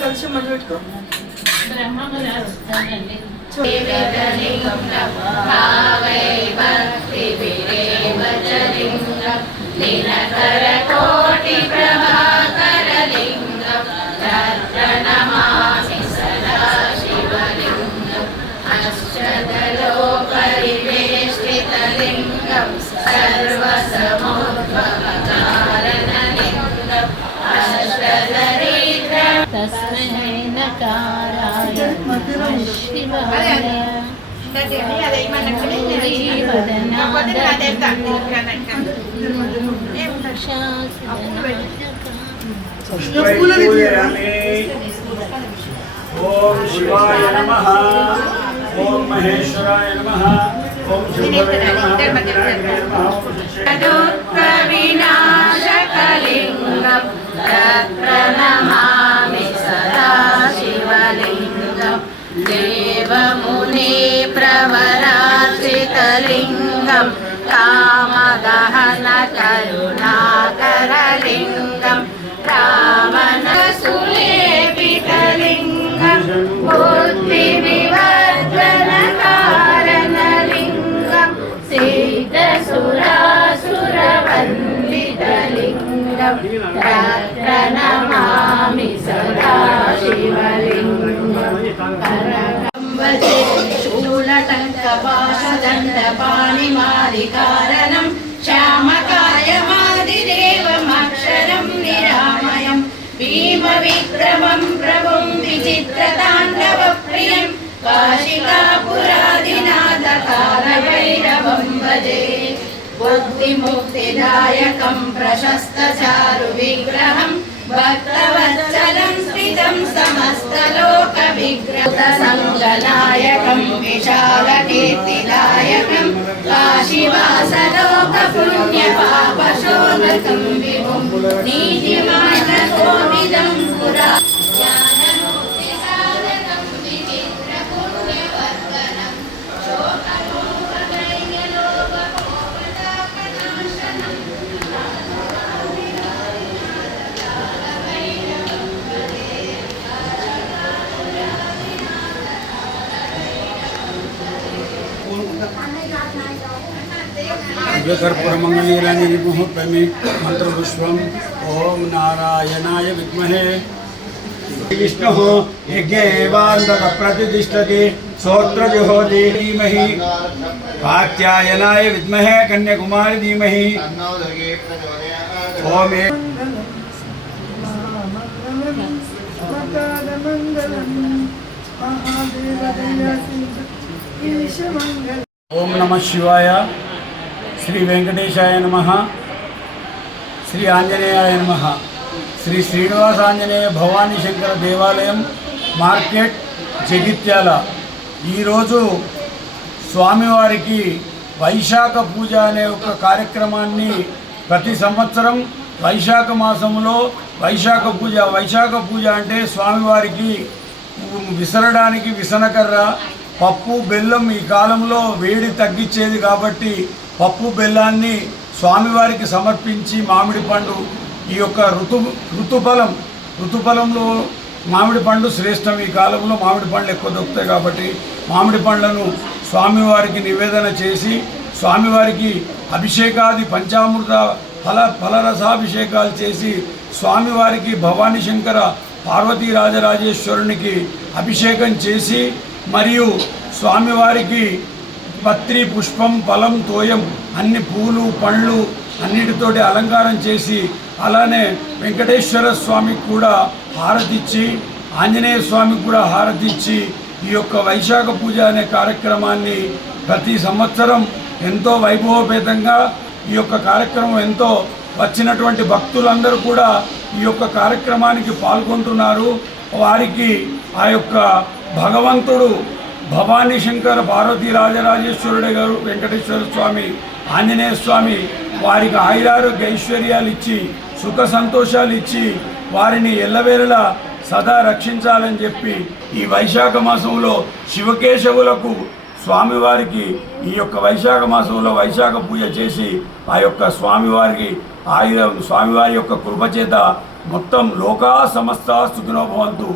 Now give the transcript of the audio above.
కొంచెం మంది పెట్టుకో. కోటి ప్రభాకరలింగం ప్రణమామి సదా శివలింగం అష్టదలోపరివేష్టితలింగం సర్వసమోద్భవకారణలింగం అష్టదరిద్ర తస్మై నకారాయ శివాయ ఓం శివాయ నమః. ఓం మహేశ్వరాయ నమః. ఓం శివాయ వినాశకలింగం ప్రణమామి సదా శివలింగం దేవముని ప్రవరాశ్రితలింగం కామదహన కరుణాకరలింగం రావణసులేపితలింగం బుద్ధి వివర్ధన కారణలింగం సిద్ధసురాసురవందితలింగం ప్రణమామి సదా శివలింగం శూలటంకపాశదండపాణిమాదికారణం శ్యామకాయమాదిదేవమక్షరం నిరామయం భీమవిక్రమం ప్రభుం విచిత్రతాండవప్రియం కాశికాపురాదినాథకాలభైరవం భజే బుద్ధిముక్తిదాయకం ప్రశస్తచారు విగ్రహం భక్తవత్సలం స్థితం సమస్తలోక విగ్రహసంగనాయకం విశాలకీర్తిదాయకం కాశీవాసలోక పుణ్య పాపశోధకం విభుం నీతిమానకోవిదం పురా कर्पूरमंगलीरानी मुहूर्तमी मंत्रपुष्पम ओम नारायणाय विद्महे विष्णुः यज्ञेवान्तः प्रतिष्ठति श्रोत्रजुहोति धीमहि कात्यायनाय विद्महे कन्याकुमारी धीमहि ओम ओम नमः शिवाय. శ్రీ వెంకటేశాయ నమః. శ్రీ ఆంజనేయాయ నమః. శ్రీ శ్రీనివాస ఆంజనేయ భవానీ శంకర దేవాలయం మార్కెట్ జగిత్యాల. ఈరోజు స్వామివారికి వైశాఖ పూజ అనే ఒక కార్యక్రమాన్ని ప్రతి సంవత్సరం వైశాఖ మాసంలో వైశాఖ పూజ అంటే స్వామివారికి విసరడానికి విసనకర్ర, పప్పు, బెల్లం ఈ కాలంలో వేడి తగ్గించేది కాబట్టి పప్పు బెల్లాన్ని స్వామివారికి సమర్పించి మామిడి పండు ఈ యొక్క ఋతుఫలంలో మామిడి పండు శ్రేష్టం. ఈ కాలంలో మామిడి పండ్లు ఎక్కువ దొరుకుతాయి కాబట్టి మామిడి పండ్లను స్వామివారికి నివేదన చేసి స్వామివారికి అభిషేకాది పంచామృత ఫలరసాభిషేకాలు చేసి స్వామివారికి భవానీ శంకర పార్వతీ రాజరాజేశ్వరునికి అభిషేకం చేసి మరియు స్వామివారికి పత్రి, పుష్పం, ఫలం, తోయం అన్ని పూలు పండ్లు అన్నిటితోటి అలంకారం చేసి అలానే వెంకటేశ్వర స్వామికి కూడా హారతిచ్చి ఆంజనేయ స్వామికి కూడా హారతిచ్చి ఈ యొక్క వైశాఖ పూజ అనే కార్యక్రమాన్ని ప్రతి సంవత్సరం ఎంతో వైభవపేతంగా ఈ యొక్క కార్యక్రమం ఎంతో వచ్చినటువంటి భక్తులందరూ కూడా ఈ యొక్క కార్యక్రమానికి పాల్గొంటున్నారు. వారికి ఆ యొక్క భగవంతుడు భవానీ శంకర పార్వతీ రాజరాజేశ్వరుడే గారు వెంకటేశ్వర స్వామి ఆంజనేయ స్వామి వారికి ఆయురారోగ్య ఐశ్వర్యాలు ఇచ్చి సుఖ సంతోషాలు ఇచ్చి వారిని ఎల్లవేళలా సదా రక్షించాలని చెప్పి ఈ వైశాఖ మాసంలో శివకేశవులకు స్వామివారికి ఈ యొక్క వైశాఖ మాసంలో వైశాఖ పూజ చేసి ఆ యొక్క స్వామివారికి స్వామివారి యొక్క కృప చేత మొత్తం లోకా సమస్త సుఖినో భవంతు